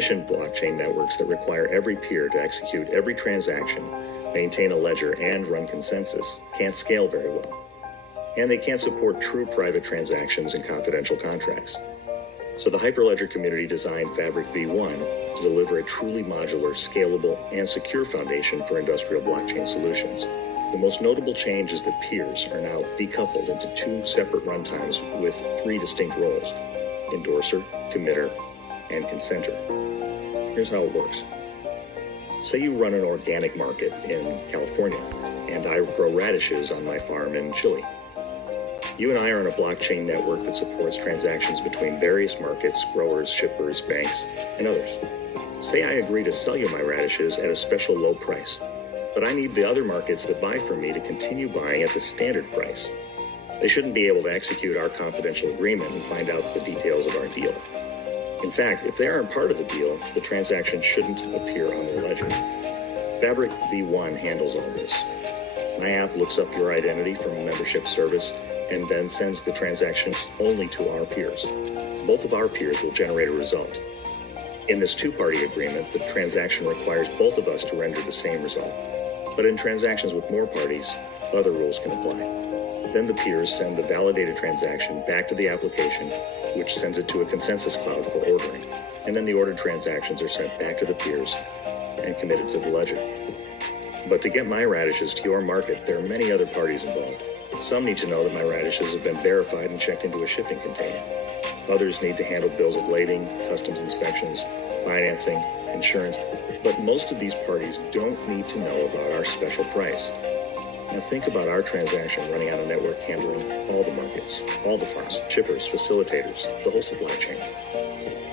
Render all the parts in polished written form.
permissioned blockchain networks that require every peer to execute every transaction, maintain a ledger, and run consensus can't scale very well. And they can't support true private transactions and confidential contracts. So the Hyperledger community designed Fabric V1 to deliver a truly modular, scalable, and secure foundation for industrial blockchain solutions. The most notable change is that peers are now decoupled into two separate runtimes with three distinct roles: endorser, committer, and consenter. Here's how it works. Say you run an organic market in California, and I grow radishes on my farm in Chile. You and I are on a blockchain network that supports transactions between various markets, growers, shippers, banks, and others. Say I agree to sell you my radishes at a special low price, but I need the other markets that buy from me to continue buying at the standard price. They shouldn't be able to execute our confidential agreement and find out the details of our deal. In fact, if they aren't part of the deal, the transaction shouldn't appear on their ledger. Fabric V1 handles all this. My app looks up your identity from a membership service and then sends the transactions only to our peers. Both of our peers will generate a result. In this two-party agreement, the transaction requires both of us to render the same result. But in transactions with more parties, other rules can apply. Then the peers send the validated transaction back to the application, which sends it to a consensus cloud for ordering. And then the ordered transactions are sent back to the peers and committed to the ledger. But to get my radishes to your market, there are many other parties involved. Some need to know that my radishes have been verified and checked into a shipping container. Others need to handle bills of lading, customs inspections, financing, insurance. But most of these parties don't need to know about our special price. Now think about our transaction running on a network handling all the markets, all the farms, shippers, facilitators, the whole supply chain.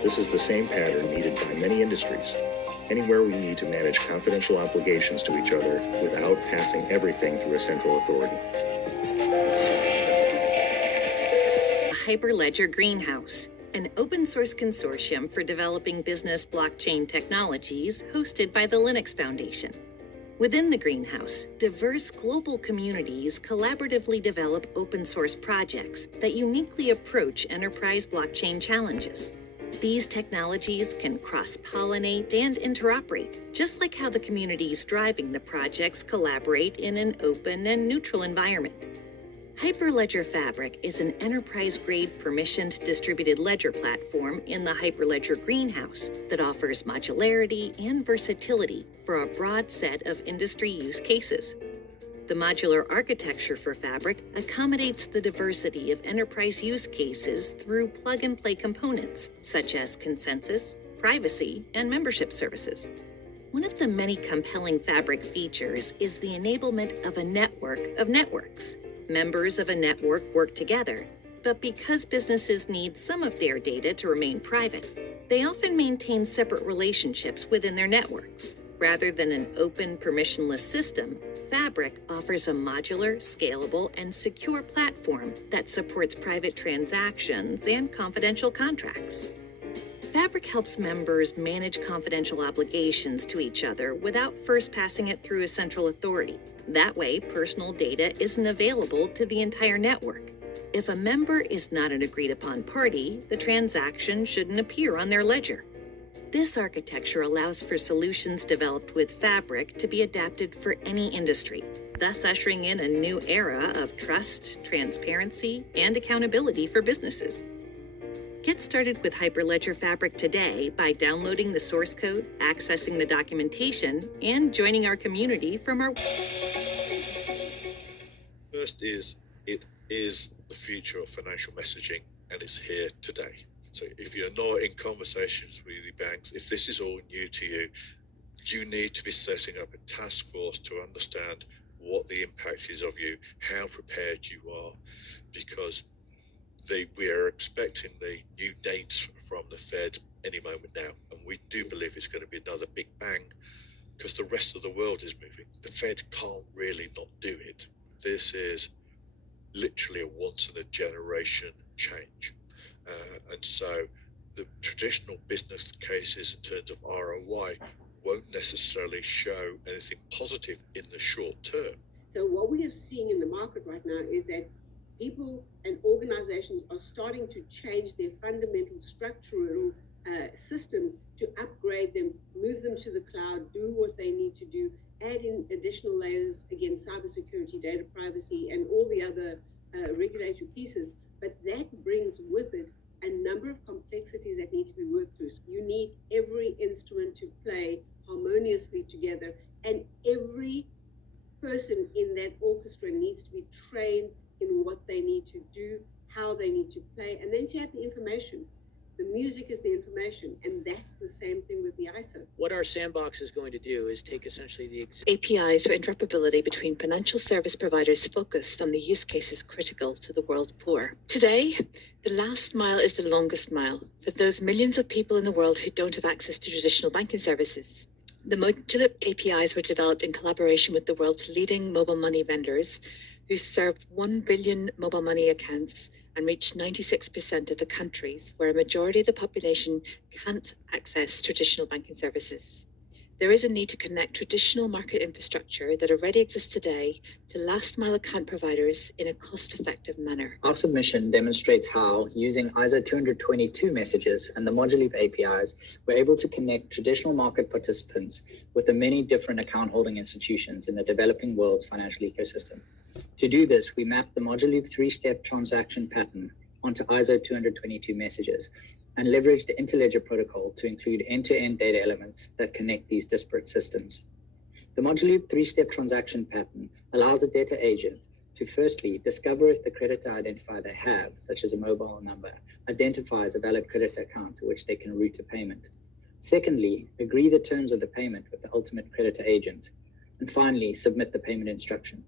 This is the same pattern needed by many industries. Anywhere we need to manage confidential obligations to each other without passing everything through a central authority. Hyperledger Greenhouse, an open-source consortium for developing business blockchain technologies hosted by the Linux Foundation. Within the Greenhouse, diverse global communities collaboratively develop open-source projects that uniquely approach enterprise blockchain challenges. These technologies can cross-pollinate and interoperate, just like how the communities driving the projects collaborate in an open and neutral environment. Hyperledger Fabric is an enterprise-grade permissioned distributed ledger platform in the Hyperledger Greenhouse that offers modularity and versatility for a broad set of industry use cases. The modular architecture for Fabric accommodates the diversity of enterprise use cases through plug-and-play components, such as consensus, privacy, and membership services. One of the many compelling Fabric features is the enablement of a network of networks. Members of a network work together, but because businesses need some of their data to remain private, they often maintain separate relationships within their networks. Rather than an open, permissionless system, Fabric offers a modular, scalable, and secure platform that supports private transactions and confidential contracts. Fabric helps members manage confidential obligations to each other without first passing it through a central authority. That way, personal data isn't available to the entire network. If a member is not an agreed-upon party, the transaction shouldn't appear on their ledger. This architecture allows for solutions developed with Fabric to be adapted for any industry, thus ushering in a new era of trust, transparency, and accountability for businesses. Get started with Hyperledger Fabric today by downloading the source code, accessing the documentation, and joining our community from our... First is, it is the future of financial messaging, and it's here today. So if you're not in conversations with the banks, if this is all new to you, you need to be setting up a task force to understand what the impact is of you, how prepared you are, because we are expecting the new dates from the Fed any moment now, and we do believe it's going to be another big bang because the rest of the world is moving. The Fed can't really not do it. This is literally a once-in-a-generation change. And so the traditional business cases in terms of ROI won't necessarily show anything positive in the short term. So what we are seeing in the market right now is that people and organizations are starting to change their fundamental structural systems, to upgrade them, move them to the cloud, do what they need to do, add in additional layers against cybersecurity, data privacy, and all the other regulatory pieces. But that brings with it a number of complexities that need to be worked through. So you need every instrument to play harmoniously together, and every person in that orchestra needs to be trained in what they need to do, how they need to play, and then to have the information. The music is the information, and that's the same thing with the ISO. What our sandbox is going to do is take essentially the APIs for interoperability between financial service providers focused on the use cases critical to the world's poor. Today, the last mile is the longest mile for those millions of people in the world who don't have access to traditional banking services. The Modular APIs were developed in collaboration with the world's leading mobile money vendors, who serve 1 billion mobile money accounts and reach 96% of the countries where a majority of the population can't access traditional banking services. There is a need to connect traditional market infrastructure that already exists today to last mile account providers in a cost-effective manner. Our submission demonstrates how, using ISO-20022 messages and the Modular APIs, we're able to connect traditional market participants with the many different account holding institutions in the developing world's financial ecosystem. To do this, we map the Modular three-step transaction pattern onto ISO-20022 messages and leverage the Interledger protocol to include end-to-end data elements that connect these disparate systems. The Modular three-step transaction pattern allows a data agent to firstly discover if the creditor identifier they have, such as a mobile number, identifies a valid creditor account to which they can route a payment. Secondly, agree the terms of the payment with the ultimate creditor agent. And finally, submit the payment instruction.